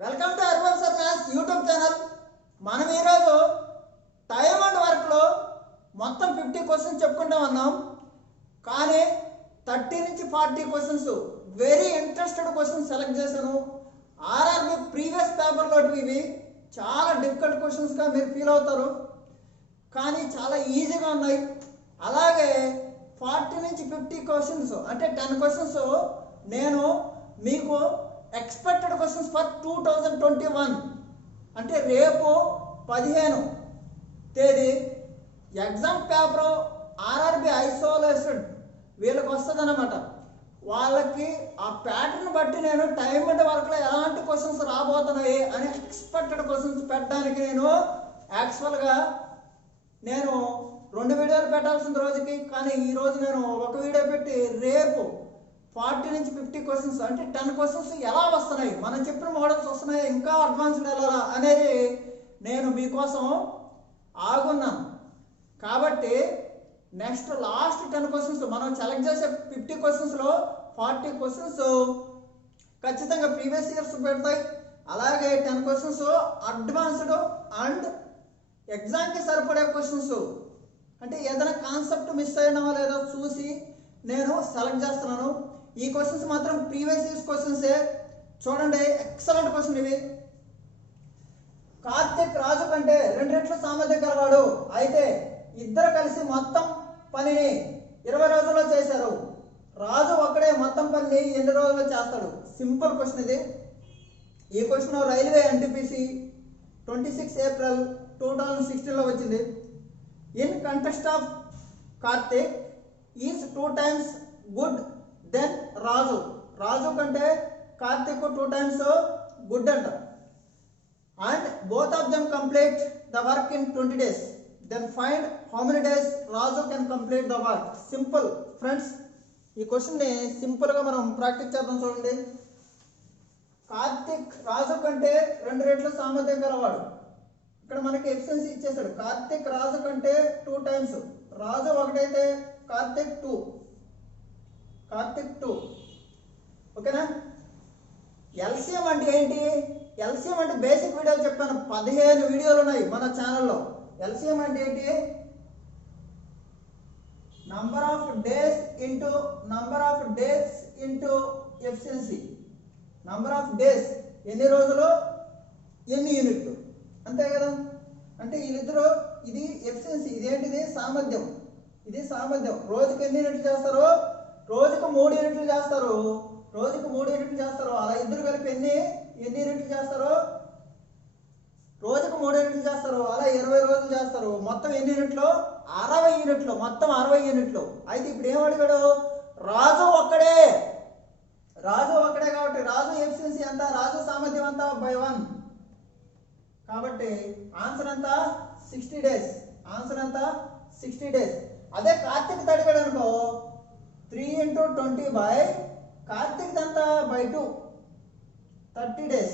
Welcome to urban sir maths YouTube channel. మనం ఈరోజు time and వర్క్లో మొత్తం 50 క్వశ్చన్స్ చెప్పుకుంటా ఉన్నాం. కానీ 30 నుంచి 40 questions very interested questions select చేశాను. ఆర్ఆర్బి ప్రీవియస్ పేపర్లో ఇవి చాలా డిఫికల్ట్ క్వశ్చన్స్గా మీరు ఫీల్ అవుతారు, కానీ చాలా ఈజీగా ఉన్నాయి. అలాగే 40 నుంచి 50 క్వశ్చన్స్ అంటే 10 క్వశ్చన్స్ నేను మీకు ఎక్స్పెక్టెడ్ క్వశ్చన్స్ ఫర్ 2021 అంటే రేపు 15 తేదీ ఎగ్జామ్ పేపర్ ఆర్ఆర్బి ఐసోలేషన్ వీళ్ళకి వస్తుంది అన్నమాట. వాళ్ళకి ఆ ప్యాటర్న్ బట్టి నేను టైమ్ అండ్ వర్క్లో ఎలాంటి క్వశ్చన్స్ రాబోతున్నాయి అని ఎక్స్పెక్టెడ్ క్వశ్చన్స్ పెట్టడానికి నేను యాక్చువల్గా నేను 2 వీడియోలు పెట్టాల్సిన రోజుకి, కానీ ఈరోజు నేను ఒక వీడియో పెట్టి రేపు 40 నుంచి 50 క్వశ్చన్స్ అంటే 10 క్వశ్చన్స్ ఎలా వస్తున్నాయి, మనం చెప్పిన మోడల్స్ వస్తున్నాయి, ఇంకా అడ్వాన్స్డ్ ఎలా అనేది నేను మీకోసం ఆగున్నాను. కాబట్టి నెక్స్ట్ లాస్ట్ 10 క్వశ్చన్స్ మనం సెలెక్ట్ చేసే 50 క్వశ్చన్స్లో 40 క్వశ్చన్స్ ఖచ్చితంగా ప్రీవియస్ ఇయర్స్ పెడతాయి. అలాగే 10 క్వశ్చన్స్ అడ్వాన్స్డ్ అండ్ ఎగ్జామ్కి సరిపడే క్వశ్చన్స్, అంటే ఏదైనా కాన్సెప్ట్ మిస్ అయినావా లేదా చూసి నేను సెలెక్ట్ చేస్తున్నాను. ఈ క్వశ్చన్స్ మాత్రం ప్రీవియస్ ఇయర్స్ క్వశ్చన్సే. చూడండి, ఎక్సలెంట్ క్వశ్చన్ ఇవి. కార్తిక్ రాజు కంటే 2 రెట్లు సామర్థ్యం గలవాడు, అయితే ఇద్దరు కలిసి మొత్తం పనిని 20 రోజుల్లో చేశారు. రాజు ఒక్కడే మొత్తం పనిని ఎన్ని రోజుల్లో చేస్తాడు? సింపుల్ క్వశ్చన్ ఇది. ఈ క్వశ్చన్ రైల్వే ఎన్టీపీసీ 26 ఏప్రిల్ 2016లో వచ్చింది. In contest of Karthik is 2 times good than Raju. Raju కంటే కార్తిక్ 2 times గుడ్ అంట. And both of them complete the work in 20 days. Then find how many days Raju can complete the work. Simple friends, ఈ క్వశ్చన్ని సింపుల్గా మనం practice చేద్దాం. చూడండి, కార్తిక్ రాజు కంటే 2 రెట్లు సామర్థ్యం గలవాడు. ఇక్కడ మనకి ఎఫిషియన్సీ ఇచ్చేసాడు. కార్తిక్ రాజు కంటే 2 times, రాజు ఒకటైతే కార్తిక్ 2. ఓకేనా? ఎల్సిఎం అంటే ఏంటి? ఎల్సిఎం అంటే బేసిక్ వీడియోలు చెప్పాను, 15 వీడియోలు ఉన్నాయి మన ఛానల్లో. ఎల్సిఎం అంటే ఏంటి? Number of days into efficiency. Number of days ఎన్ని రోజులు ఎన్ని యూనిట్లు, అంతే కదా. అంటే వీళ్ళిద్దరు ఇది ఎఫిషియన్సీ, ఇదేంటిది సామర్థ్యం, ఇది సామర్థ్యం. రోజుకి ఎన్ని యూనిట్లు చేస్తారు? రోజుకు 3 యూనిట్లు చేస్తారు. అలా ఇద్దరు కలిపి ఎన్ని యూనిట్లు చేస్తారు? రోజుకు 3 యూనిట్లు చేస్తారు. అలా 20 రోజులు చేస్తారు. మొత్తం ఎన్ని యూనిట్లు? 60 యూనిట్లు. మొత్తం 60 యూనిట్లు. అయితే ఇప్పుడు ఏం అడిగాడు? రాజు ఒక్కడే కాబట్టి రాజు ఎఫిషియన్సీ ఎంత, రాజు సామర్థ్యం ఎంత బై 1. కాబట్టి ఆన్సర్ ఎంత? 60 days. ఆన్సర్ ఎంత? 60 days. అదే కార్తిక్ అడిగాడు అనుకో, 3 into 20 by కార్తిక్ ఎంత బై 2, 30 days.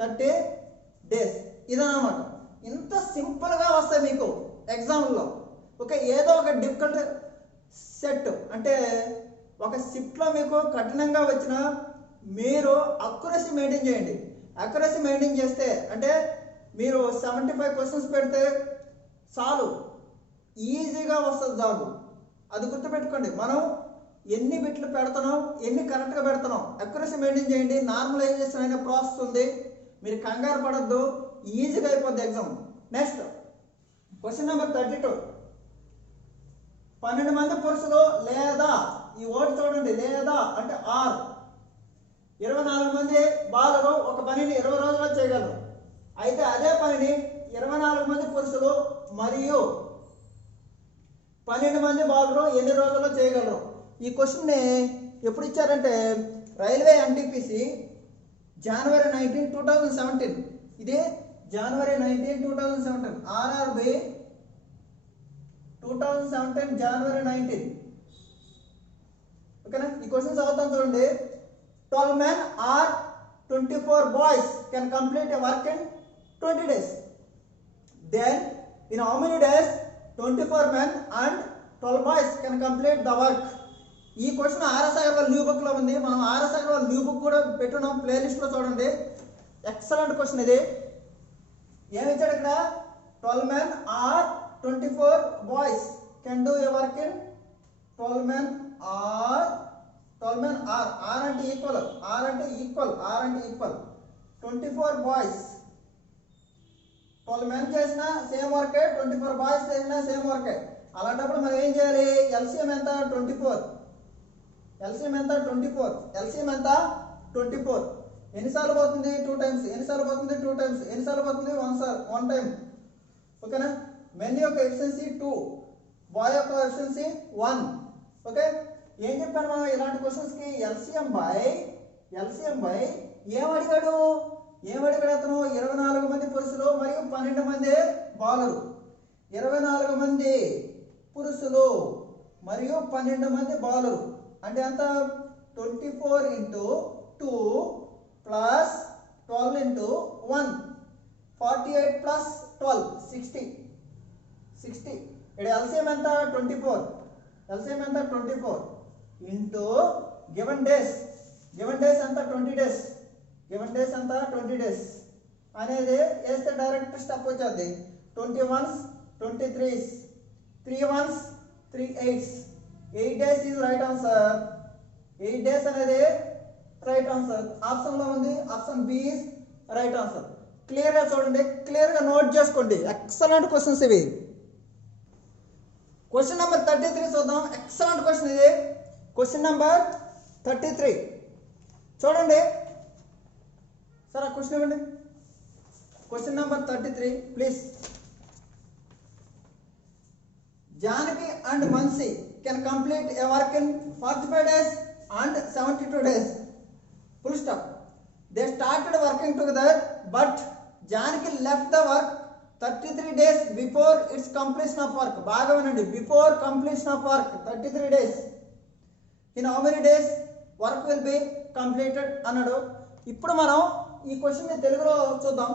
30 days ఇదన్నమాట. ఇంత సింపుల్గా వస్తాయి మీకు ఎగ్జామ్లో. ఓకే, ఏదో ఒక డిఫికల్ట్ సెట్ అంటే ఒక షిఫ్ట్లో మీకు కఠినంగా వచ్చిన మీరు అక్యురసీ మెయింటైన్ చేయండి. అక్యురసీ మెయింటైన్ చేస్తే అంటే మీరు 75 క్వశ్చన్స్ పెడితే చాలు, ఈజీగా వస్తుంది జాబు. అది గుర్తుపెట్టుకోండి. మనం ఎన్ని బిట్లు పెడుతున్నాం, ఎన్ని కరెక్ట్గా పెడుతున్నాం, అక్యురసీ మెయింటైన్ చేయండి. నార్మలైజేషన్ అనే ప్రాసెస్ ఉంది, మీరు కంగారు పడద్దు, ఈజీగా అయిపోద్ది ఎగ్జామ్. Next question number 32. 12 మంది పురుషులు లేదా, ఈ వర్డ్ చూడండి, లేదా అంటే ఆర్, 24 మంది బాలురు ఒక పనిని 20 రోజుల్లో చేయగలరు. అయితే అదే పనిని 24 మంది పురుషులు మరియు 12 మంది బాలురు ఎన్ని రోజుల్లో చేయగలరు? ఈ క్వశ్చన్ని ఎప్పుడు ఇచ్చారంటే రైల్వే ఎన్టీపీసీ January 19, 2017. ఇది January 19, 2017. RRB 2017 January 19. ఓకేనా? ఈ క్వశ్చన్స్ అవుతాం చూడండి. 12 men or 24 boys can complete a work in 20 days. Then in how many days 24 men and 12 boys can complete the work? ఈ క్వశ్చన్ ఆర్ఎస్ అగర్వాల్ న్యూ బుక్లో ఉంది. మనం RS Agarwal new book కూడా పెట్టున్నాం ప్లేలిస్ట్లో, చూడండి. ఎక్సలెంట్ క్వశ్చన్ ఇది. ఏమి ఇచ్చాడు ఇక్కడ? 12 men or 24 boys can do a work in 12 men or r అంటే ఈక్వల్, r అంటే ఈక్వల్ 24 బాయ్స్. 12 men చేసిన సేమ్ వర్కే, 24 బాయ్స్ చేసిన సేమ్ వర్కే. అలాంటప్పుడు మనం ఏం చేయాలి? ఎల్సిఎం ఎంత? 24. ఎల్సిఎం ఎంత? 24. ఎల్సిఎం ఎంత? 24. ఎన్నిసార్లు పోతుంది? 2 times. ఎన్నిసార్లు పోతుంది? 2 times. ఎన్నిసార్లు పోతుంది? 1 time. ఓకేనా? మెన్ యొక్క ఎఫిషియన్సీ 2, బాయ్ యొక్క ఎఫిషియన్సీ 1. ఓకే, ఏం చెప్పాను మనం ఇలాంటి క్వశ్చన్స్కి? ఎల్సిఎం బై ఏమడిగాడు అతను? 24 మంది పురుషులు మరియు 12 మంది బాలరు. 24 మంది పురుషులు మరియు 12 మంది బాలరు అంటే ఎంత? 24 into 2 plus 12 into 1, 48 plus 12, 60. ఇక్కడ ఎల్సిఎం ఎంత? 24. ఎల్సిఎం ఎంత? 24 ఇంటూ గివెన్ డేస్ ఎంత? 20 days. గివెన్ డేస్ ఎంత? 20 days అనేది వేస్తే డైరెక్ట్ స్టెప్ వచ్చేది. 21s 23s, 3 1s 3 8s. 8 days is right answer. 8 days అనేది రైట్ ఆన్సర్. ఆప్షన్లో ఉంది, option B is right answer. క్లియర్గా చూడండి, క్లియర్గా నోట్ చేసుకోండి. ఎక్సలెంట్ క్వశ్చన్స్ ఇవి. క్వశ్చన్ నెంబర్ 33 చూద్దాం. ఎక్సలెంట్ క్వశ్చన్ ఇది. క్వశ్చన్ నెంబర్ 33 చూడండి. సార్ ఆ క్వశ్చన్ ఇవ్వండి. Question number 33 please. Janaki and Mansi can complete a work in 45 days and 72 days. Full stop. They started working together, but Janaki left the work 33 days before its completion of work. బాగా వినండి, before completion of work 33 days. In how many days work will be completed అన్నాడు. ఇప్పుడు మనం ఈ క్వశ్చన్ని తెలుగులో చూద్దాం.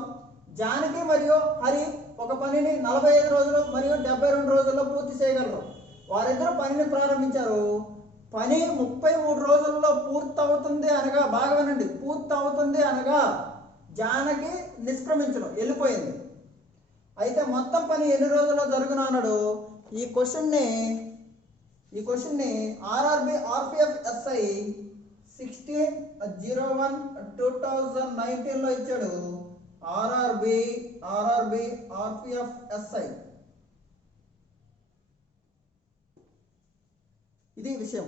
జానకి మరియు హరి ఒక పనిని 45 రోజులు మరియు 72 రోజుల్లో పూర్తి చేయగలరు. వారిద్దరూ పనిని ప్రారంభించారు. పని 33 రోజుల్లో పూర్తవుతుంది అనగా, బాగా వినండి, పూర్తవుతుంది అనగా జానకి నిష్క్రమించను, వెళ్ళిపోయింది. అయితే మొత్తం పని ఎన్ని రోజుల్లో జరుగును అన్నాడు. ఈ క్వశ్చన్ని ఆర్పిఎఫ్ ఎస్ఐ 16/01/2019లో ఇచ్చాడు. RPF SI. ఇది విషయం.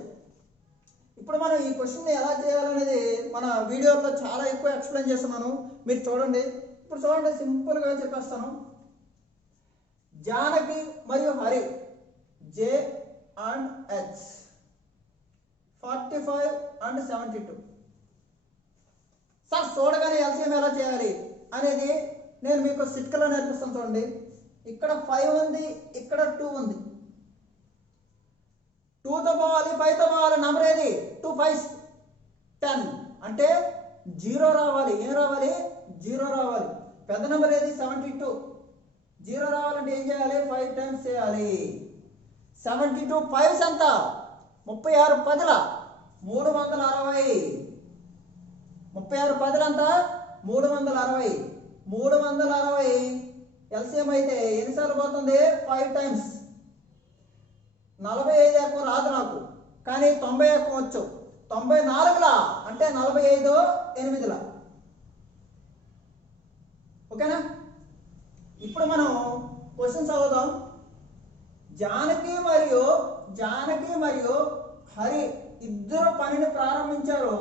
ఇప్పుడు మనం ఈ క్వశ్చన్ని ఎలా చేయాలనేది మన వీడియోలో చాలా ఎక్కువ ఎక్స్ప్లెయిన్ చేస్తున్నాను, మీరు చూడండి. ఇప్పుడు చూడండి, సింపుల్గా చెప్పేస్తాను. జానకి మరియు హరి జే అండ్ హెచ్ 45 and 72. సార్ చూడగానే ఎల్సిఎం ఎలా చేయాలి అనేది నేను మీకు సిట్కలో నేర్పిస్తాను. చూడండి, ఇక్కడ 5 ఉంది, ఇక్కడ 2 ఉంది. 2తో పోవాలి, 5తో పోవాలి. నంబర్ ఏది? 2 5s 10 అంటే 0 రావాలి. ఏం రావాలి? 0 రావాలి. పెద్ద నెంబర్ ఏది? 72. 0 రావాలంటే ఏం చేయాలి? 5 times చేయాలి. 72 5s ఎంత? 36 10ల 360. 36 10లు ఎంత? 360. 360 ఎల్సిఎం అయితే ఎన్నిసార్లు పోతుంది? 5 times. 45 ఎక్కువ రాదు నాకు, కానీ 90 ఎక్కువ వచ్చు. 94లా అంటే 45 8ల. ఓకేనా? ఇప్పుడు మనం క్వశ్చన్స్ చదువుదాం. జానకి మరియు హరి ఇద్దరు పనిని ప్రారంభించారు,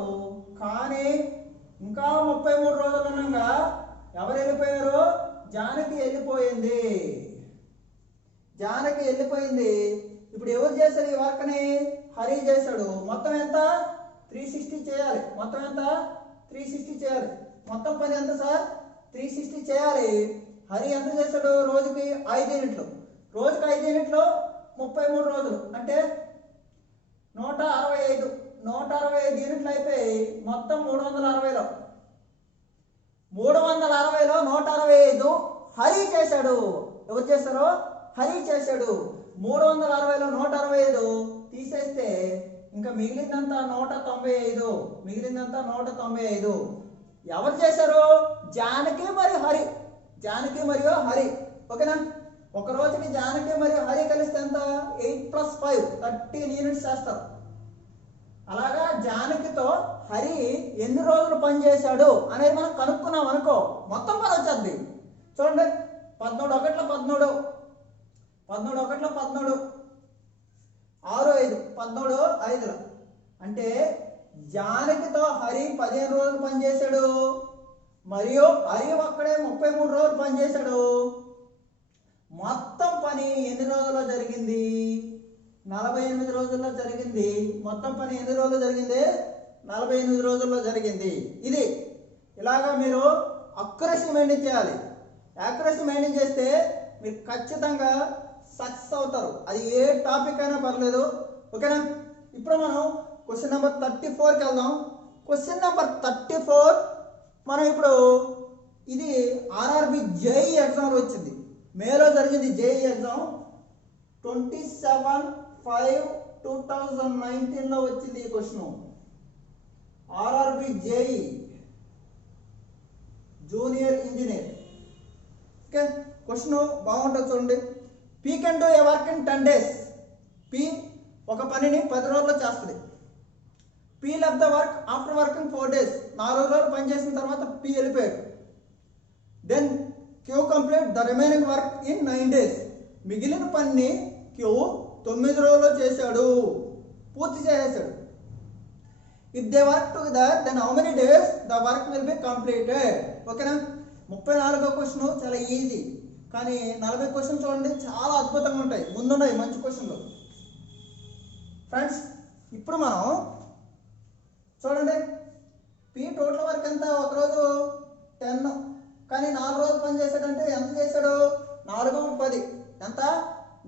కానీ ఇంకా 33 రోజులు ఉండగా ఎవరు వెళ్ళిపోయారు? జానకి వెళ్ళిపోయింది. ఇప్పుడు ఎవరు చేశారు ఈ వర్క్ని? హరి చేశాడు. మొత్తం ఎంత? 360 చేయాలి. మొత్తం ఎంత? 360 చేయాలి. మొత్తం పని ఎంత సార్? 360 చేయాలి. హరి ఎంత చేశాడు? రోజుకి 5 యూనిట్లు. రోజుకి 5 యూనిట్లు 33 రోజులు అంటే 165. 165 యూనిట్లు అయిపోయి మొత్తం 360లో 165 హరి చేశాడు. ఎవరు చేశారో? హరి చేశాడు. 360లో 165 తీసేస్తే ఇంకా మిగిలిందంతా 195. మిగిలిందంతా 195. ఎవరు చేశారు? జానకి మరియు హరి. జానకి మరియు హరి. ఓకేనా? ఒక రోజుకి జానకి మరియు హరి కలిస్తే ఎంత? 8 + 5 13 యూనిట్స్ చేస్తారు. అలాగా జానకితో హరి ఎన్ని రోజులు పనిచేశాడు అనేది మనం కనుక్కున్నాం అనుకో, మొత్తం పని వచ్చేది. చూడండి, 13 1 13, 13 1 13, 6 5 17 5. అంటే జానకితో హరి 15 రోజులు పనిచేశాడు, మరియు హరి ఒక్కడే 33 రోజులు పనిచేశాడు. మొత్తం పని ఎన్ని రోజుల్లో జరిగింది? 48 రోజుల్లో జరిగింది. మొత్తం పని ఎన్ని రోజుల్లో జరిగింది? 48 రోజుల్లో జరిగింది. ఇది ఇలాగా మీరు అక్యురసీ మెయింటైన్ చేయాలి. యాక్యురసీ మెయింటైన్ చేస్తే మీరు ఖచ్చితంగా సక్సెస్ అవుతారు. అది ఏ టాపిక్ అయినా పర్లేదు. ఓకేనా? ఇప్పుడు మనం క్వశ్చన్ నెంబర్ 34కి వెళ్దాం. క్వశ్చన్ నెంబర్ 34 మనం ఇప్పుడు ఇది ఆర్ఆర్బి జేఈ ఎగ్జామ్లో వచ్చింది. మేలో జరిగింది జేఈ ఎగ్జామ్. 27/5/2019లో వచ్చింది ఈ question. RRB JE junior engineer. Okay, question బాగుంటుంది చూడండి. P can do a work in 10 days. P ఒక పనిని 10 రోజుల్లో చేస్తుంది. P left the work after working 4 days. 4 రోజులు పని చేసిన తర్వాత పీ వెళ్ళిపోయాడు. Then Q complete the remaining work in 9 days. మిగిలిన పనిని క్యూ 9 రోజుల్లో చేశాడు, పూర్తి చేసేసాడు. If they work together then how many days the work will be completed. ఓకేనా? 34వ క్వశ్చన్ చాలా ఈజీ, కానీ 40 క్వశ్చన్ చూడండి చాలా అద్భుతంగా ఉంటాయి. ముందున్నాయి మంచి క్వశ్చన్లు. ఫ్రెండ్స్, ఇప్పుడు మనం చూడండి, పీ టోటల్ వర్క్ ఎంత? ఒకరోజు 10, కానీ 4 రోజులు పని చేశాడంటే ఎంత చేశాడు? 4/10. ఎంత?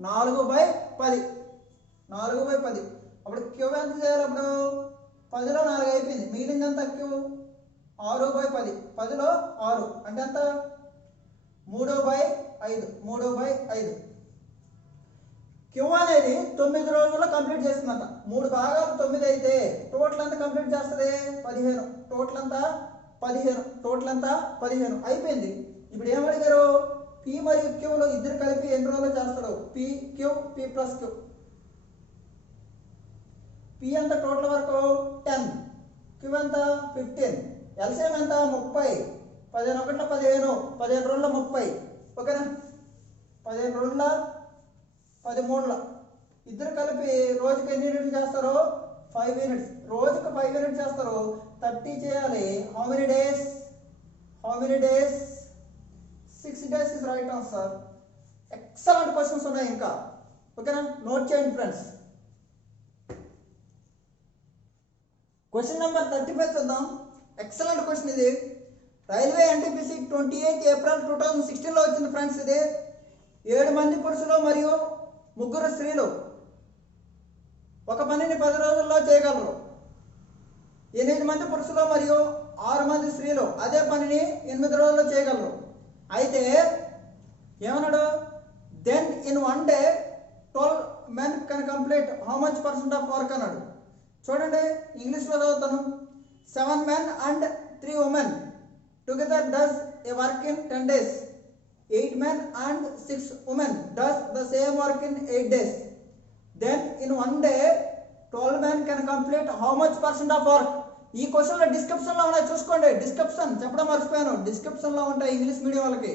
4/10. 4/10. అప్పుడు క్యూ ఎంత చేయాలి? అప్పుడు 10లో 4 అయిపోయింది. మిగిలింది ఎంత? క్యూ 6/10. 10లో 6 అంటే ఎంత? 3/5. 3/5. క్యూ అనేది 9 రోజుల్లో కంప్లీట్ చేస్తుందంట. 3 భాగాలు 9 అయితే టోటల్ ఎంత కంప్లీట్ చేస్తుంది? 15. టోటల్ అంతా 15. టోటల్ అంతా 15 అయిపోయింది. ఇప్పుడు ఏమడిగారు? పీ మరియు క్యూలో ఇద్దరు కలిపి ఎన్ని రోజులు చేస్తారు? P Q, P plus Q. P ఎంత టోటల్ వరకు? 10. క్యూ ఎంత? 15. ఎల్సిఎం ఎంత? 30. 15 1 15, 15 2 30. ఓకేనా? 15 2 13. ఇద్దరు కలిపి రోజుకి ఎన్ని యూనిట్లు చేస్తారు? 5 యూనిట్స్. రోజుకి 5 యూనిట్స్ చేస్తారు. 30 చేయాలి. How many days? 6 days is right answer. Excellent questions ఉన్నాయి ఇంకా. ఓకేనా? నోట్ చేయండి ఫ్రెండ్స్. క్వశ్చన్ నెంబర్ 35 చూద్దాం. ఎక్సలెంట్ క్వశ్చన్ ఇది. రైల్వే ఎన్టీపీసీ 28 ఏప్రిల్ 2016లో వచ్చింది ఫ్రెండ్స్. ఇది 7 మంది పురుషులు మరియు 3 స్త్రీలు ఒక పనిని 10 రోజుల్లో చేయగలరు. 8 మంది పురుషులు మరియు 6 మంది స్త్రీలు అదే పనిని 8 రోజుల్లో చేయగలరు. అయితే ఏమన్నాడు? Then in 1 day 12 men can complete how much % of work అన్నాడు. చూడండి, ఇంగ్లీష్లో చదువుతాను. 7 men and 3 women together does a work in 10 days. 8 men and 6 women does the same work in 8 days. Then in 1 day 12 men can complete how much % of work? ఈ క్వశ్చన్లో డిస్క్రిప్షన్లో ఉన్నాయి, చూసుకోండి. Description చెప్పడం మర్చిపోయాను. డిస్క్రిప్షన్లో ఉంటాయి ఇంగ్లీష్ మీడియం వాళ్ళకి.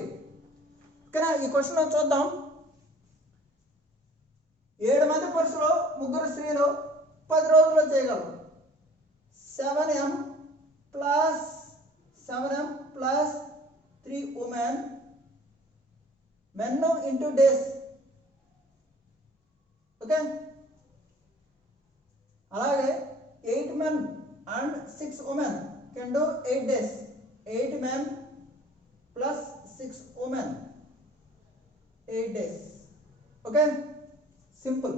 ఓకేనా? ఈ క్వశ్చన్ చూద్దాం. 7 మంది పురుషులు 3 స్త్రీలు 10 రోజుల్లో చేయగలరు. 7m plus 3 women men into days. Okay, అలాగే 8 men and 6 women can do 8 days. 8 men plus 6 women 8 days. Okay, simple.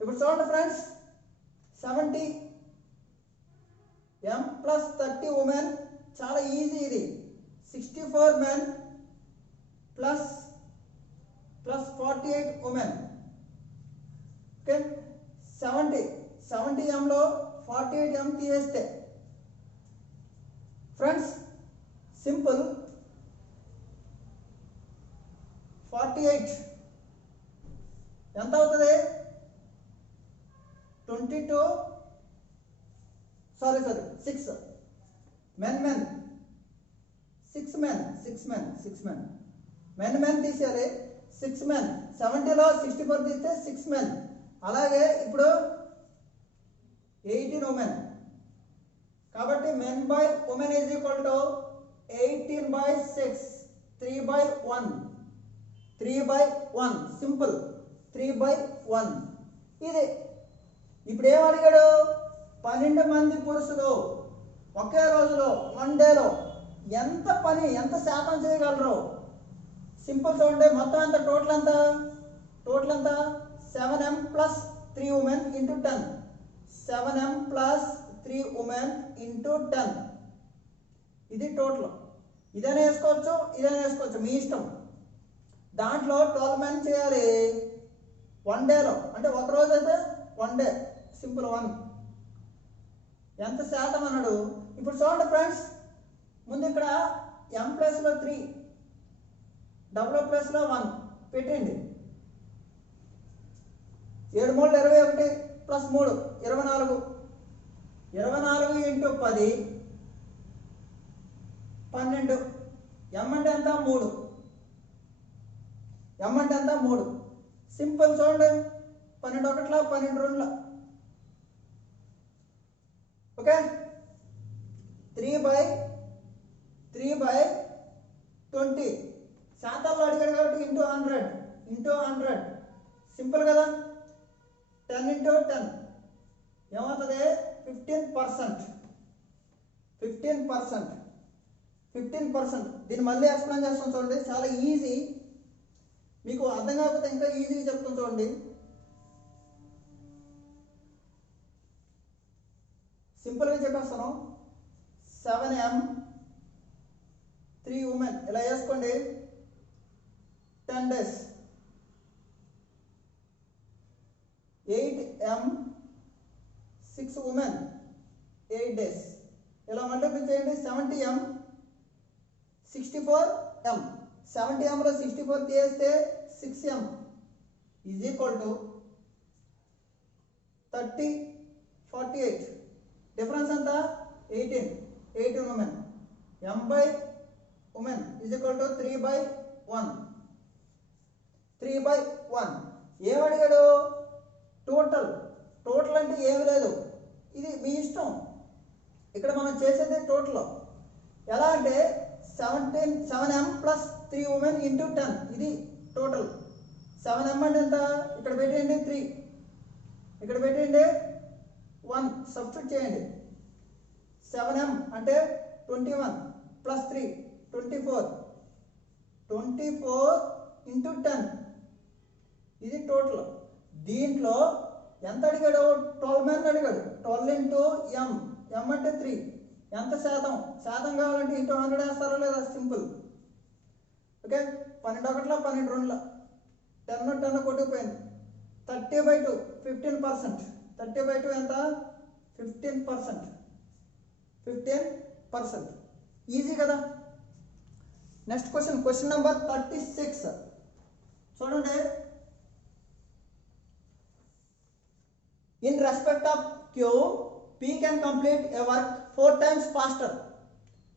ఇప్పుడు చూడండి ఫ్రెండ్స్, 70m plus 30 women చాలా ఈజీ ఇది. 64 men plus 48 women. Okay, 70m 48m తీసేస్తే ఫ్రెండ్స్ సింపుల్ 48 ఎంత అవుతుంది 22 sorry 6 men 6 men తీసేయాలి 6 men 70లో 64 తీస్తే 6 men అలాగే ఇప్పుడు 18 women కాబట్టి men by women is equal to 18 by 6 3 by 1 simple 3 by 1 ఇది ఇప్పుడు ఏం అడిగాడు 12 మంది పురుషులు ఒకే రోజులో 1 డేలో ఎంత శాతం చేయగలరు సింపుల్ చూడండి మొత్తం ఎంత టోటల్ ఎంత 7m plus 3 women into 10 7m plus 3 women into 10 ఇది టోటల్ ఇదైనా వేసుకోవచ్చు మీ ఇష్టం దాంట్లో 12 men చేయాలి 1 డేలో అంటే ఒక రోజు అయితే 1 డే సింపుల్ 1 ఎంత శాతం అన్నాడు ఇప్పుడు చూడండి ఫ్రెండ్స్ ముందు ఇక్కడ m ప్లేస్లో 3 డబుల్ ప్లేస్లో 1 పెట్టండి 7 3 21 ప్లస్ 3 24 into 10 12 m అంటే ఎంత 3 సింపుల్ చూడండి 12 ఒకట్ల 12 రెండుల ఓకే 3 by 20 శాతాల్లో అడిగాడు కాబట్టి ఇంటూ 100 సింపుల్ కదా 10 into 10 ఏమవుతుంది 15%. దీన్ని మళ్ళీ ఎక్స్ప్లెయిన్ చేస్తాం చూడండి చాలా ఈజీ మీకు అర్థం కాకపోతే ఇంకా ఈజీగా చెప్తాం చూడండి సింపుల్గా చెప్పేస్తాను 7m 3 women ఇలా వేసుకోండి 10 days 8m 6 women 8 days ఇలా మల్టిప్లై చేయండి 70m 64m 70mలో 64 తీస్తే 6m is equal to 48 difference ఎంత 18 women m by women is equal to 3 by 1 ఏమడిగాడు టోటల్ అంటే ఏమి లేదు ఇది మీ ఇష్టం ఇక్కడ మనం చేసేది టోటల్ ఎలా అంటే 7m plus 3 women into 10 ఇది టోటల్ 7m అంటే ఎంత ఇక్కడ పెట్టండి 3 ఇక్కడ పెట్టండి 1 సబ్స్టిట్యూట్ చేయండి 7m అంటే 21 plus 3 24 into 10 ఇది టోటల్ దీంట్లో ఎంత అడిగాడు 12 men అడిగాడు 12 into m అంటే 3 ఎంత శాతం కావాలంటే ఇంటూ 100 వేస్తారో లేదా సింపుల్ ఓకే 12 ఒకట్ల 12 రెండుల 10 కొట్టుకుపోయింది 30/2 15%. 30/2 ఎంత 15%. ఈజీ కదా నెక్స్ట్ క్వశ్చన్ నెంబర్ 36 చూడండి in respect of q p can complete a work 4 times faster.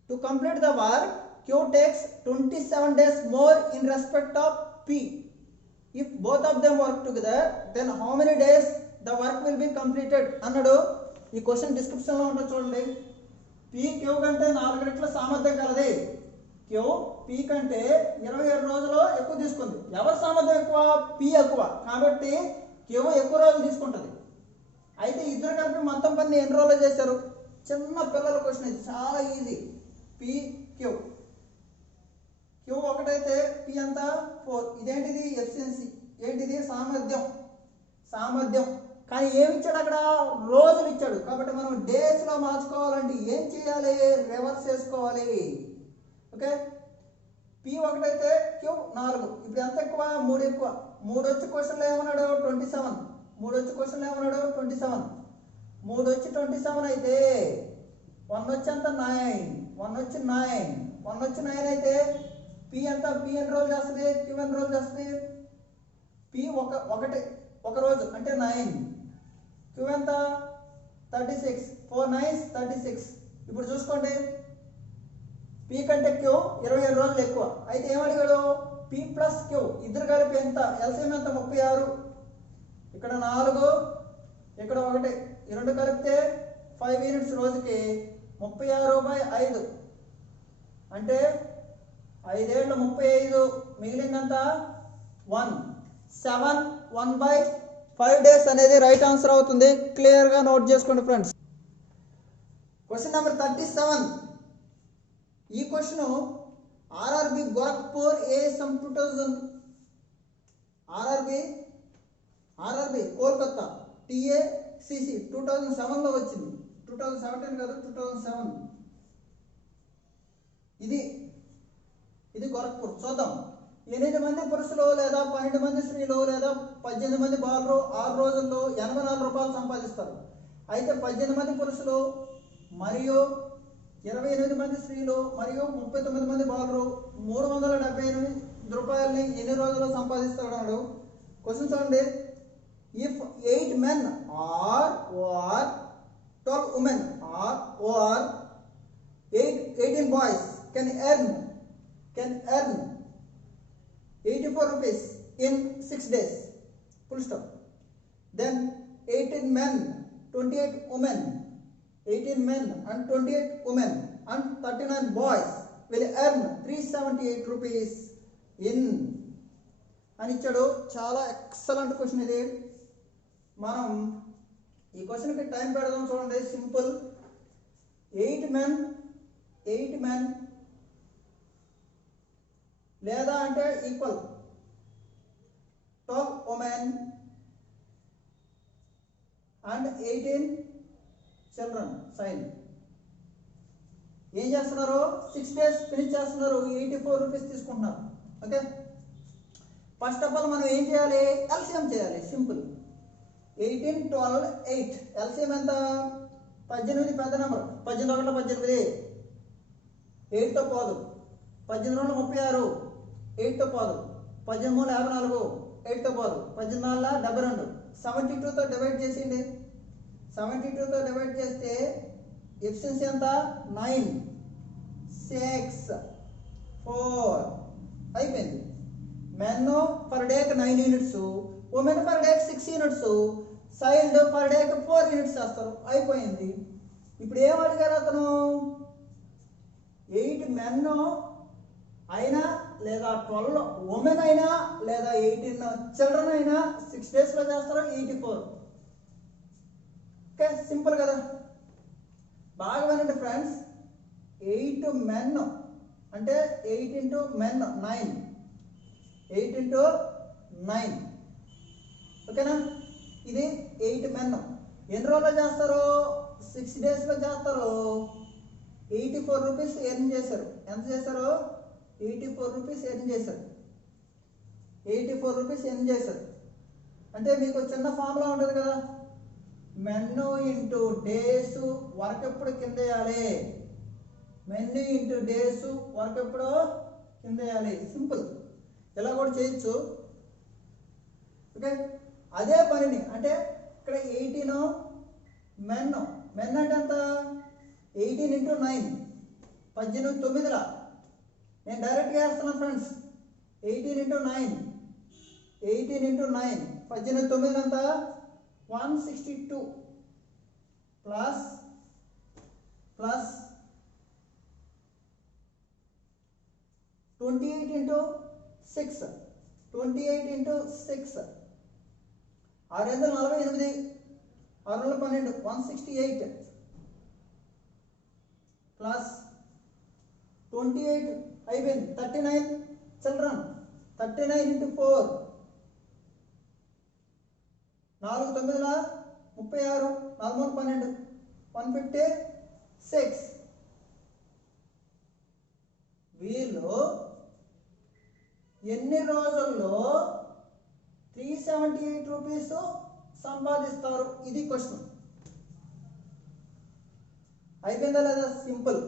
To complete the work q takes 27 days more in respect of p. If both of them work together then how many days the work will be completed అన్నాడు ఈ question description లో ఉంటుంది చూడండి p q కంటే 4 రెట్ల సామర్థ్యం కలది q p కంటే 27 రోజులు ఎక్కువ తీసుకుంది ఎవరి సామర్థ్యం ఎక్కువ p ఎక్కువ కాబట్టి q ఎక్కువ రోజులు తీసుకుంటుంది అయితే ఇద్దరు కలిపి మొత్తం పని ఎన్ని రోజులు చేశారు చిన్న పిల్లల క్వశ్చన్ ఇది చాలా ఈజీ PQ ఒకటైతే P ఎంత 4 ఇదేంటిది ఎఫిషియన్సీ ఏంటిది సామర్థ్యం కానీ ఏమి ఇచ్చాడు అక్కడ రోజులు ఇచ్చాడు కాబట్టి మనం డేస్లో మార్చుకోవాలంటే ఏం చేయాలి రివర్స్ చేసుకోవాలి ఓకే P ఒకటైతే Q 4 ఇప్పుడు ఎంత ఎక్కువ 3 ఎక్కువ 3 వచ్చి క్వశ్చన్లో ఏమన్నాడు 27 3 వచ్చి క్వశ్చన్లో ఏమన్నాడు 27 3 వచ్చి 27 అయితే 1 వచ్చి ఎంత 9, 1 వచ్చి 9, 1 వచ్చి 9 అయితే పి ఎంత, పి ఎన్ని రోజులు చేస్తుంది, క్యూ ఎన్ని రోజులు చేస్తుంది, పి ఒక రోజు అంటే 9, క్యూ ఎంత 36, 4 9 36. ఇప్పుడు చూసుకోండి, పి కంటే క్యూ 27 రోజులు ఎక్కువ. అయితే ఏమడిగాడు, పి ప్లస్ క్యూ ఇద్దరు కలిపి ఎంత, ఎల్సిఎం ఎంత 36, ఇక్కడ 4, ఇక్కడ 1, ఈ రెండు కలిపితే 5 యూనిట్స్ రోజుకి 36/5 అంటే 5 ఏళ్ళు 35, మిగిలిందంతా 1, 7 1/5 డేస్ అనేది రైట్ ఆన్సర్ అవుతుంది. క్లియర్గా నోట్ చేసుకోండి ఫ్రెండ్స్. Question number 37. ఈ question RRB Gorakhpur ASM 2000, RRB Kolkata TACC 2007లో వచ్చింది, 2017 కాదు 2007. ఇది గోరఖ్పూర్. చూద్దాం. 8 మంది పురుషులు లేదా 12 మంది స్త్రీలు లేదా 18 మంది బాలురు 6 రోజుల్లో 84 రూపాయలు సంపాదిస్తారు. అయితే 18 మంది పురుషులు మరియు 28 మంది స్త్రీలు మరియు 39 మంది బాలురు 378 రూపాయలని ఎన్ని రోజుల్లో సంపాదిస్తాడు? క్వశ్చన్ చూడండి. If 8 men or 12 women or 18 boys can earn 84 rupees in 6 days, full stop. Then 18 men, 28 women, 18 men and 28 women and 39 boys will earn 378 rupees in అని ఇచ్చాడు. చాలా ఎక్సలెంట్ క్వశ్చన్ ఇది. మనం ఈ క్వశ్చన్కి టైం పెడదాం. చూడండి, సింపుల్. 8 men లేదా అంటే equal 12 women and 18 children. Sign ఏం చేస్తున్నారు? 6 days ఫినిష్ చేస్తున్నారు, 84 రూపీస్ తీసుకుంటున్నారు. ఓకే, ఫస్ట్ ఆఫ్ ఆల్ మనం ఏం చేయాలి? ఎల్సిఎం చేయాలి. సింపుల్. 18 12 8 ఎల్సిఎం ఎంత? 18 పెద్ద నెంబర్, 18 1 18, 8తో పోదు. 18 2 36, 8తో పోదు. 18 3 54, 8తో పోదు. 18 4 72. 72తో డివైడ్ చేసింది. 72తో డివైడ్ చేస్తే ఎఫిషియన్సీ ఎంత? 9 6 4 అయిపోయింది. మెన్ పర్ డేకి 9 యూనిట్స్, ఉమెన్ పర్ డేకి 6 యూనిట్స్, చైల్డ్ పర్ డేకి 4 యూనిట్స్ చేస్తారు. అయిపోయింది. ఇప్పుడు ఏం అడిగారు అతను? 8 men అయినా లేదా 12 ఉమెన్ అయినా లేదా 18 చిల్డ్రన్ అయినా 6 డేస్లో చేస్తారు 84. ఓకే, సింపుల్ కదా. బాగా వినండి ఫ్రెండ్స్. 8 men అంటే 8 into men 9, 8 into 9. ఓకేనా? ఇది 8 men ఎన్ని రోజుల్లో చేస్తారు? 6 డేస్లో చేస్తారు. 84 రూపీస్ ఎర్న్ చేశారు. ఎంత చేశారు? 84 రూపీస్ ఎర్న్ చేశారు. 84 రూపీస్ ఎర్న్ చేశారు. అంటే మీకు చిన్న ఫార్ములా ఉంటుంది కదా, మెన్ ఇంటూ డేస్ వర్క్ ఎప్పుడు కింద వేయాలి, మెన్ ఇంటూ డేస్ వర్క్ ఎప్పుడు కింద వేయాలి. సింపుల్. ఇలా కూడా చేయొచ్చు. ఓకే, అదే పనిని అంటే ఇక్కడ 18 మెన్ అంటే ఎంత? 18 into 9 18 9లా నేను డైరెక్ట్గా వేస్తున్నాను ఫ్రెండ్స్. 18 into 9 18 9 ఎంత? 162 ప్లస్ 28 into 6 28 into 6 648 612 168 ప్లస్ 28 అయిపోయింది. 39 చిల్డ్రన్, 39 into 4 4 9 36 4 12 156. వీళ్ళు ఎన్ని రోజుల్లో 378 రూపీస్ సంపాదిస్తారు? ఇది క్వశ్చన్. అయిపోయిందా లేదా? సింపుల్.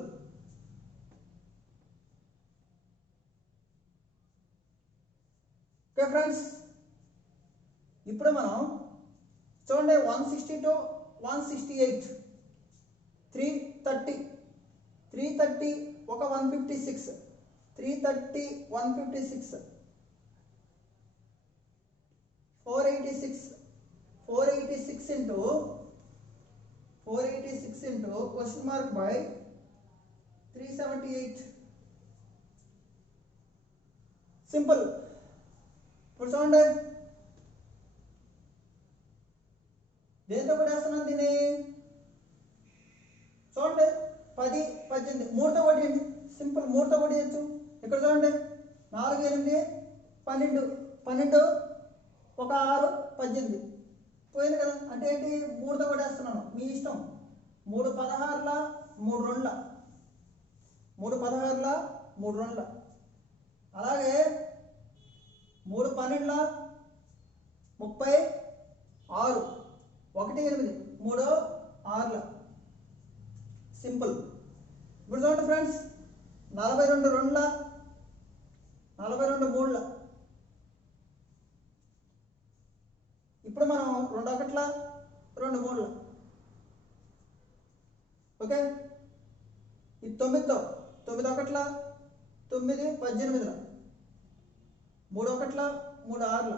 ఓకే ఫ్రెండ్స్, ఇప్పుడు మనం చూడండి 160 to 168 330 330 ఒక 156 330 156 486 into question mark by 378 simple. ఇప్పుడు చూడండి దేంతో కూడా వేస్తున్నాను దీన్ని. చూడండి 10 18 3తో కొట్టేయండి. సింపుల్, 3తో కొట్టేయచ్చు. ఇక్కడ చూడండి 4 8 12 12 ఒక 6 18 పోయింది కదా. అంటే ఏంటి? 3తో కొట్టేస్తున్నాను, మీ ఇష్టం. 3 16ల 3 2ల 3 16ల 3 2ల అలాగే 3 12ల 36 1 8 3 6ల సింపుల్. ఇప్పుడు చూడండి ఫ్రెండ్స్ 42 2ల 42 3ల. ఇప్పుడు మనం 2 1ల 2 3ల. ఓకే, ఇది 9తో 9 1ల 9 18ల 3 1ల 3 6ల.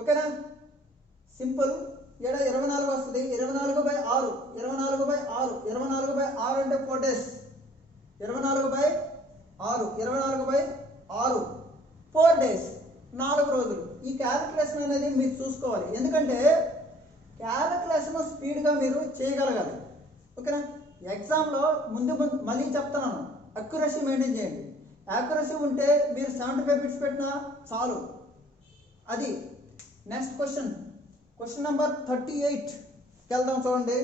ఓకేనా? సింపుల్. ఇక్కడ 24 వస్తుంది. 24/6 24/6 24/6 అంటే 4 days. 24/6 24/6 4 days 4 రోజులు. ఈ క్యాలిక్యులేషన్ అనేది మీరు చూసుకోవాలి, ఎందుకంటే క్యాలిక్యులేషన్ స్పీడ్గా మీరు చేయగలగాలి. ఓకేనా? ఎగ్జామ్లో ముందు మళ్ళీ చెప్తున్నాను, అక్యురసీ మెయింటైన్ చేయండి. యాక్యురసీ ఉంటే మీరు 75 బిట్స్ పెట్టినా చాలు. అది నెక్స్ట్ క్వశ్చన్ నెంబర్ 38కి వెళ్దాం. చూడండి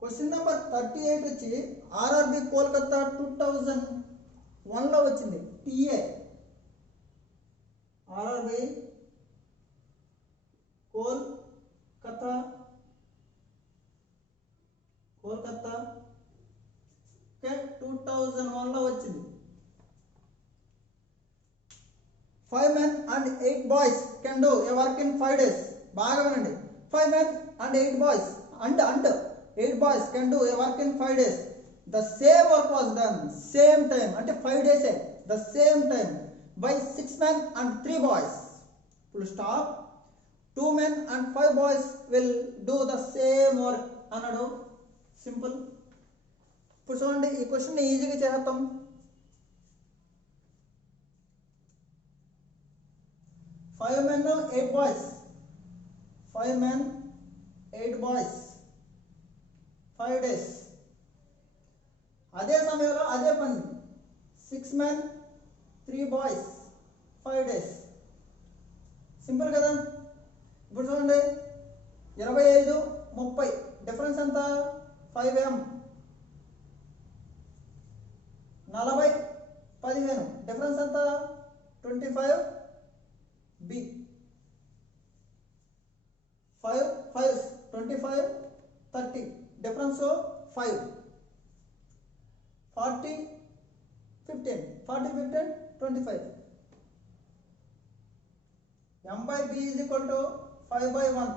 క్వశ్చన్ నెంబర్ 38 వచ్చి ఆర్ఆర్బి కోల్కతా 2001లో వచ్చింది. టీఏ ఆర్ఆర్బి కోల్కతా 2001లో వచ్చింది. 5 men and 8 boys can do a work in 5 days. బాగా వినండి. 5 men and 8 boys and 8 boys can do a work in 5 days. The same work was done same time, అంటే 5 days the same time by 6 men and 3 boys. Full stop. 2 men and 5 boys will do the same work అన్నాడు. Simple. ఇప్పుడు చూడండి ఈ question ఈజీగా చేస్తాం. 5 men 8 boys 5 men 8 boys 5 days. అదే సమయంలో అదే పని 6 men 3 boys 5 days. సింపుల్ కదా. ఇప్పుడు చూడండి 25 30 డిఫరెన్స్ ఎంత? 5m. 40 15 డిఫరెన్స్ ఎంత? 25b. 5 5 25 30 difference 5. 40 15 25. m/b is equal to 5/1.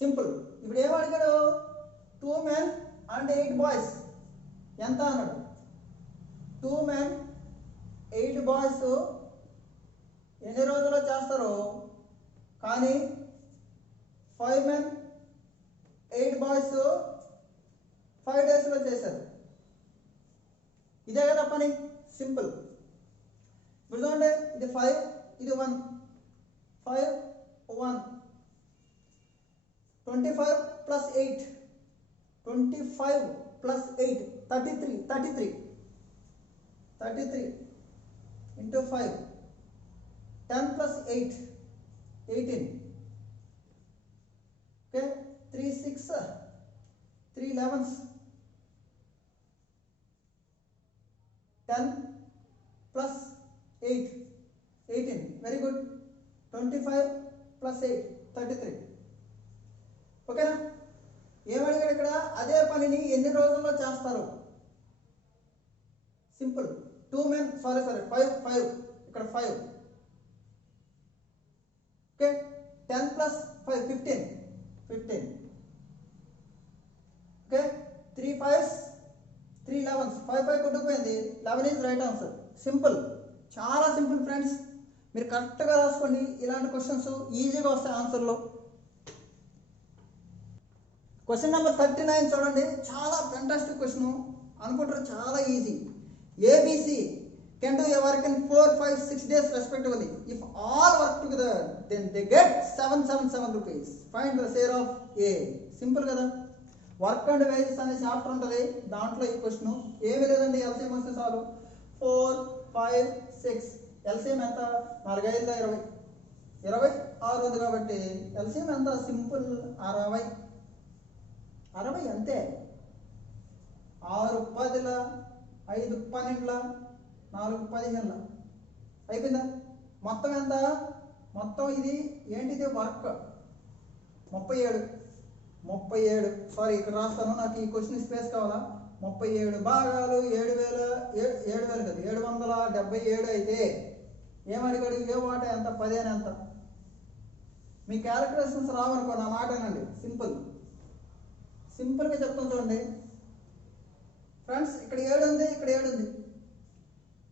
Simple. ఇప్పుడు ఏం అడిగాడు? 2 men and 8 boys ఎంత అన్నాడు? 2 men 8 boys ఎన్ని రోజుల్లో చేస్తారు? కానీ 5 men 8 boys 5 daysలో చేశారు. ఇదే కదా పని. సింపుల్. ఇప్పుడు చూడండి ఇది 5 ఇది 1 5 1 25 plus 8 25 plus 8 33 into 5 10 plus 8 18. Okay, 3 6 3 11s 10 plus 8 18. Very good. 25 + 8 33. ఓకేనా? ఏమడిగాడు ఇక్కడ? అదే పనిని ఎన్ని రోజుల్లో చేస్తారు? సింపుల్. 2 men, సారీ 5 ఇక్కడ 5. ఓకే, 10 + 5 15. ఓకే, 3 5s 3 11s 5 కొట్టుకుపోయింది. 11 ఈజ్ రైట్ ఆన్సర్. సింపుల్, చాలా సింపుల్ ఫ్రెండ్స్. మీరు కరెక్ట్గా రాసుకోండి. ఇలాంటి క్వశ్చన్స్ ఈజీగా వస్తాయి ఆన్సర్లో. క్వశ్చన్ నెంబర్ 39 చూడండి. చాలా ఫెంటాస్టిక్ క్వశ్చన్ అనుకుంటారు, చాలా easy. ABC can do a work in 4 5 6 days respectively. If all work together then they get 777 rupees. Find the share of A. Simple కదా. వర్క్ అండ్ వేజెస్ అనే chapter ఉంటుంది, దాంట్లో ఈ question. ఏమీ లేదండి, ఎల్సిఎం వస్తే చాలు. 4 5 6 ఎల్సిఎం ఎంత? 4 5 20 26 ఉంది కాబట్టి ఎల్సిఎం ఎంత? సింపుల్ 60 అంతే. 6 10 5 12 4 15 అయిపోయిందా? మొత్తం ఎంత? మొత్తం ఇది ఏంటిది? వర్క్ 37. సారీ, ఇక్కడ రాస్తాను, నాకు ఈ క్వశ్చన్ స్పేస్ కావాలా. 37 భాగాలు 777 అయితే ఏమడిగాడు? ఏ వాట ఎంత? 15 ఎంత? మీ క్యాలిక్యులేషన్స్ రావనుకో నా మాట అనండి. సింపుల్గా చెప్తాను చూడండి ఫ్రెండ్స్. ఇక్కడ 7 ఉంది, ఇక్కడ 7 ఉంది.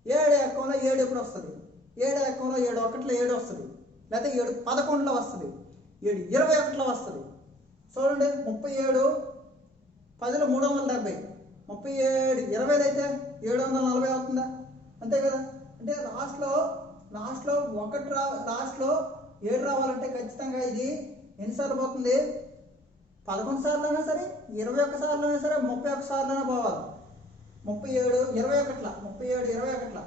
7 ఎక్కంలో 7 ఎప్పుడు వస్తుంది? 7 ఎక్కంలో 7 ఒకటిలో 7 వస్తుంది, లేకపోతే 7 11లో వస్తుంది, 7 21లో వస్తుంది. చూడండి, 37 10లో 370, 37 20లో అయితే 740 అవుతుందా? అంతే కదా. అంటే లాస్ట్లో 7 రావాలంటే ఖచ్చితంగా ఇది ఎన్నిసార్లు పోతుంది? 11 సార్లు అయినా సరే, 21 సార్లు అయినా సరే, 31 సార్లు అయినా పోవాలి. 37 21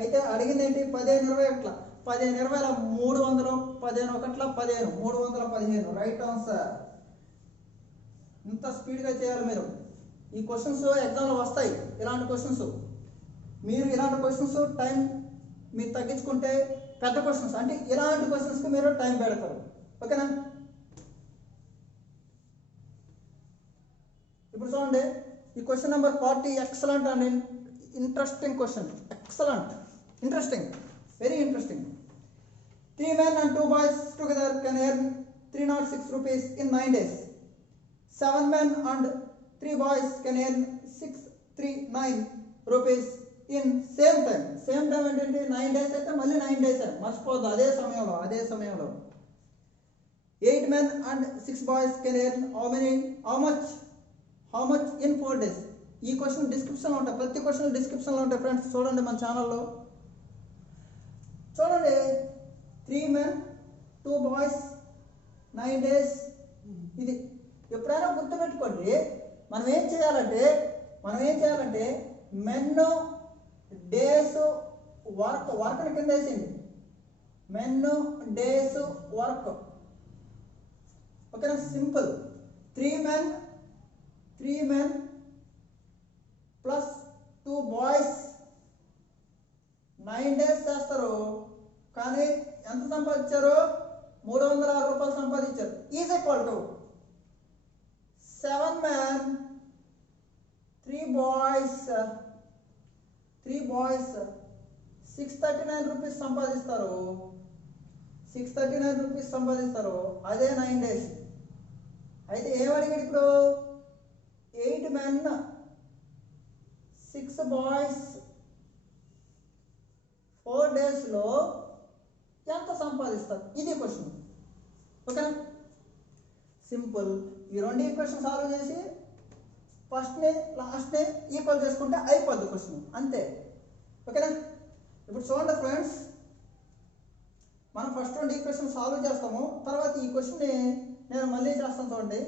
అయితే అడిగింది ఏంటి? 15 21. 15 20 300, 15 1 15 315. Right answer. ఇంత స్పీడ్గా చేయాలి మీరు. ఈ క్వశ్చన్స్ ఎగ్జామ్లో వస్తాయి, ఇలాంటి క్వశ్చన్స్. మీరు ఇలాంటి క్వశ్చన్స్ టైం మీరు తగ్గించుకుంటే పెద్ద క్వశ్చన్స్ అంటే ఇలాంటి క్వశ్చన్స్కి మీరు టైం పెడతారు. ఓకేనా? ఇప్పుడు చూడండి, ఈ question number 40 excellent and interesting question. Excellent, interesting, very interesting. 3 men and 2 boys together can earn 306 rupees in 9 days. 7 men and 3 boys can earn 639 rupees in same time. Same time ఏంటంటే 9 days అయితే మళ్ళీ 9 days మర్చిపోద్దు. అదే సమయంలో 8 men and 6 boys can earn how much in 4 days. ఈ question డిస్క్రిప్షన్లో ఉంటాయి, ప్రతి క్వశ్చన్ డిస్క్రిప్షన్లో ఉంటాయి ఫ్రెండ్స్. చూడండి మన ఛానల్లో. చూడండి, 3 men 2 boys 9 days. ఇది ఎప్పుడైనా గుర్తుపెట్టుకోండి. మనం ఏం చేయాలంటే మెన్ డేస్ వర్క్ని కింద వేసింది. Men days work. ఓకేనా? Simple. 3 men plus 2 boys 9 days చేస్తారు. కానీ ఎంత సంపాదించారు? 306 రూపాయలు సంపాదించారు. Is equal to 7 men 3 boys 639 rupees సంపాదిస్తారు. 639 రూపీస్ సంపాదిస్తారు. అదే 9 days. అయితే ఏమడిగాడు ఇప్పుడు? 8 men 6 boys 4 daysలో ఎంత సంపాదిస్తారు? ఇది క్వశ్చన్. ఓకేనా? సింపుల్. ఈ రెండు ఈక్వేషన్ సాల్వ్ చేసి ఫస్ట్ని లాస్ట్ని ఈక్వల్ చేసుకుంటే అయిపోద్ది క్వశ్చన్, అంతే. ఓకేనా? ఇప్పుడు చూడండి ఫ్రెండ్స్, మనం ఫస్ట్ 2 ఈక్వేషన్ సాల్వ్ చేస్తాము, తర్వాత ఈ క్వశ్చన్ని నేను మళ్ళీ చేస్తాను. చూడండి,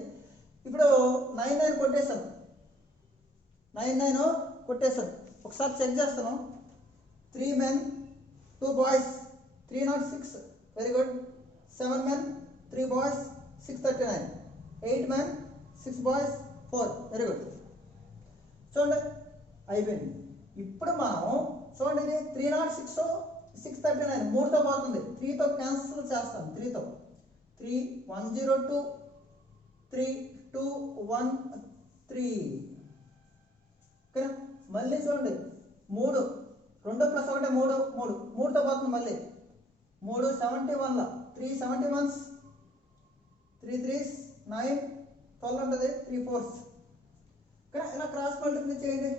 ఇప్పుడు 9 కొట్టేశాను. 9 కొట్టేశాను. ఒకసారి చెక్ చేస్తాను. 3 men 2 boys 306, very good. 7 men 3 boys 639. 8 men 6 boys 4, very good. చూడండి అయిపోయింది. ఇప్పుడు మనం చూడండి, ఇది 306 639 3తో పోతుంది, 3తో క్యాన్సిల్ చేస్తాం, 3తో 3 102 3 2 1 3. ఓకేనా? మళ్ళీ చూడండి 3 2 + 1 3 3తో పోతుంది, మళ్ళీ 3 71 3 71 3 3 9 12 ఉంటుంది, 3 4. ఓకే, ఇలా క్రాస్ మల్టిప్లై చేయండి.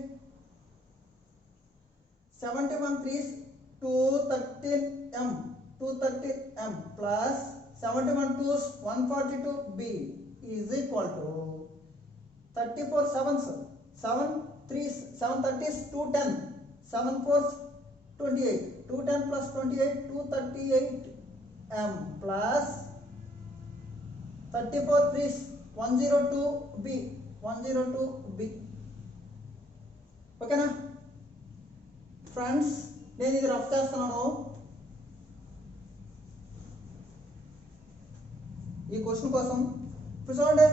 71 3 213m 213m plus 71 2s 142b is equal to 34 7s 7 3s 7 30s 210 7 4s 28 210 plus 28 238m plus 34 3s 102b 102b. ఓకేనా ఫ్రెండ్స్? నేను ఇది రఫ్ చేస్తున్నాను. ఈ క్వశ్చన్ కోసం ఇప్పుడు చూడండి,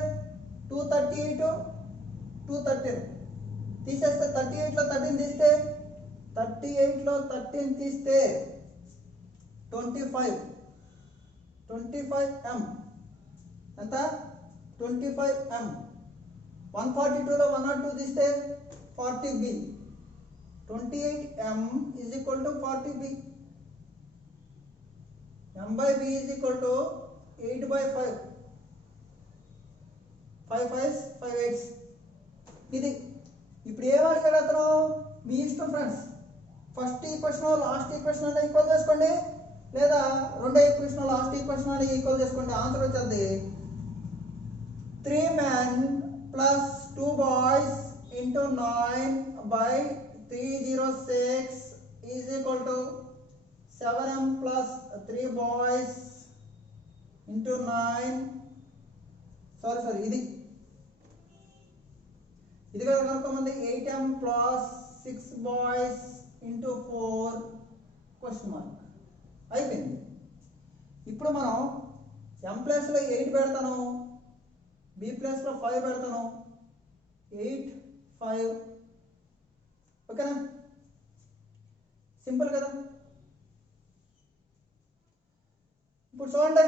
238 213 తీసేస్తే 38లో 13 తీస్తే 38లో 13 తీస్తే 25m ఎంత? 25m. 142లో 102 తీస్తే 40b. 28m is equal to 40b. m by b is equal to 8 by 5. 5 5s 5 8s. ఇది ఇప్పుడు ఏం అడిగాడు అతను? మీ ఇష్టం friends. First equation last equation అంటే ఈక్వల్ చేసుకోండి, లేదా రెండో ఈక్వేషన్ లాస్ట్ ఈక్వేషన్ అని ఈక్వల్ చేసుకోండి. ఆన్సర్ వచ్చేది 3 men plus 2 boys into 9 by 306 is equal to 7m plus 3 boys into 9. Sorry ఇది కదా కనుక్కోమంది. 8m plus 6 boys into 4 question mark. అయిపోయింది. ఇప్పుడు మనం m ప్లేస్లో 8 పెడతాను, b ప్లేస్లో 5 పెడతాను. 8 5. ఓకేనా? సింపుల్ కదా? ఇప్పుడు చూడండి,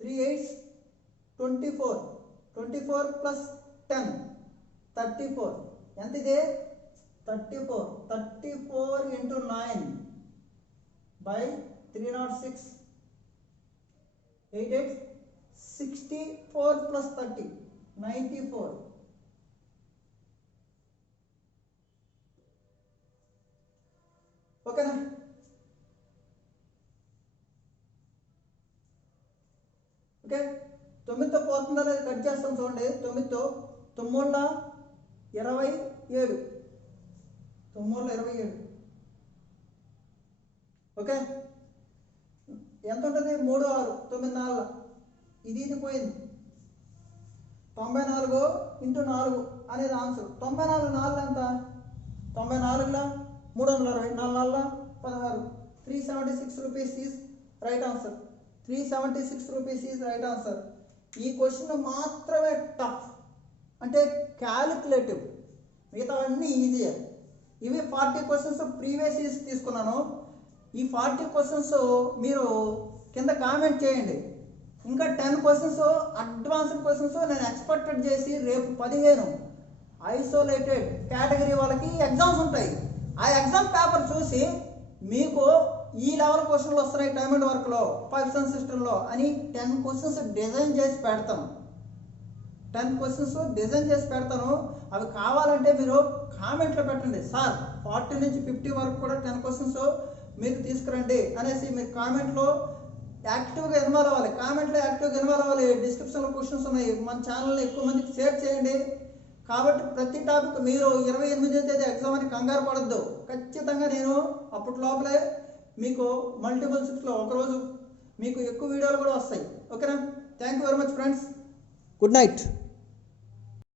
3 8s 24 24 plus 10 34. ఎంత ఇది? 34 34 into 9 by 306 8 8 64 plus 30 94. ఓకేనా? ఓకే, 9తో పోతుందా లేదా కట్ చేస్తాం చూడండి. 9తో 9 27 9 27. ఓకే, ఎంత ఉంటుంది? 3 6 9 4. ఇది పోయింది. 94 into 4 అనేది ఆన్సర్. 94 4 ఎంత? 94లో 320 4 16. 376 rupees is right answer. 376 rupees is right answer. ఈ క్వశ్చన్ మాత్రమే టఫ్, అంటే క్యాలిక్యులేటివ్. మిగతావన్నీ ఈజీయే. ఇవి 40 క్వశ్చన్స్ ప్రీవియస్ ఇయర్స్ తీసుకున్నాను. ఈ 40 క్వశ్చన్స్ మీరు కింద కామెంట్ చేయండి. ఇంకా 10 క్వశ్చన్స్ అడ్వాన్స్డ్ క్వశ్చన్స్ నేను ఎక్స్పెక్టెడ్ చేసి రేపు 15 ఐసోలేటెడ్ కేటగిరీ వాళ్ళకి ఎగ్జామ్స్ ఉంటాయి. ఆ ఎగ్జామ్ పేపర్ చూసి మీకు ఈ లెవెల్ క్వశ్చన్లు వస్తున్నాయి టైమ్ అండ్ వర్క్లో, పర్సన్ సిస్టంలో అని 10 క్వశ్చన్స్ డిజైన్ చేసి పెడతాను. 10 క్వశ్చన్స్ డిజైన్ చేసి పెడతాను. అవి కావాలంటే మీరు కామెంట్లో పెట్టండి, సార్ 40 నుంచి 50 వరకు కూడా 10 క్వశ్చన్స్ మీరు తీసుకురండి అనేసి మీరు కామెంట్లో యాక్టివ్గా ఇన్వాల్వ్ అవ్వాలి. కామెంట్లో యాక్టివ్గా ఇన్వాల్వ్ అవ్వాలి. డిస్క్రిప్షన్లో క్వశ్చన్స్ ఉన్నాయి. మన ఛానల్ని ఎక్కువ మందికి షేర్ చేయండి. కాబట్టి ప్రతి టాపిక్ మీరు 28వ తేదీ ఎగ్జామ్ అని కంగారు పడద్దు. ఖచ్చితంగా నేను అప్పటి లోపలే మీకు మల్టిపుల్ షిఫ్ట్స్లో ఒకరోజు మీకు ఎక్కువ వీడియోలు కూడా వస్తాయి. ఓకేనా? Thank you very much friends. Good night.